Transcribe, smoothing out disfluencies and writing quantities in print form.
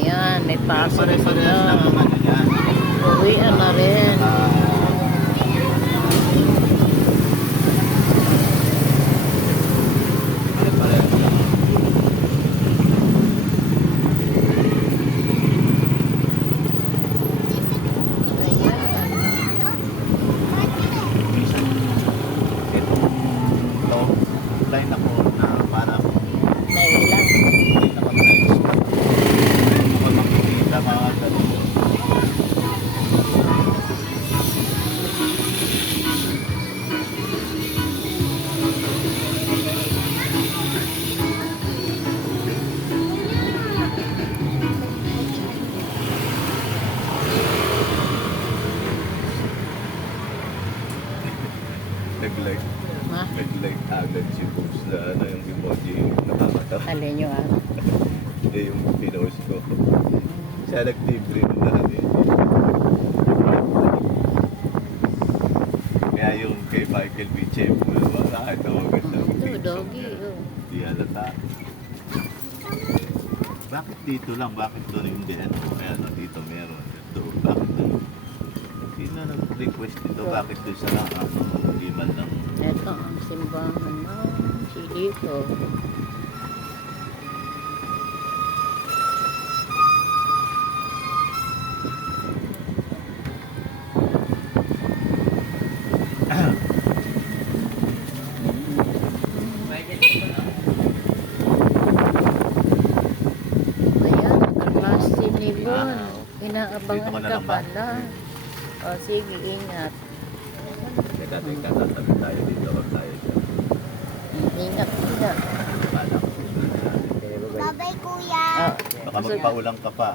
Ayan, may pasok Pare-parehas lang ang ano yan. Uwian na rin. Pare-parehas lang. Minsan, itong line ako na parang Nailang. hindi nakapag-lines. Kung makikita mga ganun. Nag-like. Ha? Nag-like agad si Boobs na ano yung emoji yung nakakatawa. Alin nyo ah. Eh yung pinost ko. Siya nag-libre mo na ano eh. Kaya yung kay Michael B. Chef mo nakakatawagan na. Ito, doggy. Oh. Di halata. Bakit dito lang? Bakit doon hindi? Ano? Kaya no, dito meron. Ito, bakit doon? Sino nag-request dito? Bakit doon sa ano? Liman lang. Ito ang simbahan ng si dito. Ayan, kaklase ni Bon. Inaabangan Dito ka na ka lang ba? pala. O sige, ingat. Teka, tatabi tayo dito. Huwag tayo dyan. Ingat, ingat. Bala ko. Bye-bye, kuya. Ah, Baka magpaulang ka pa.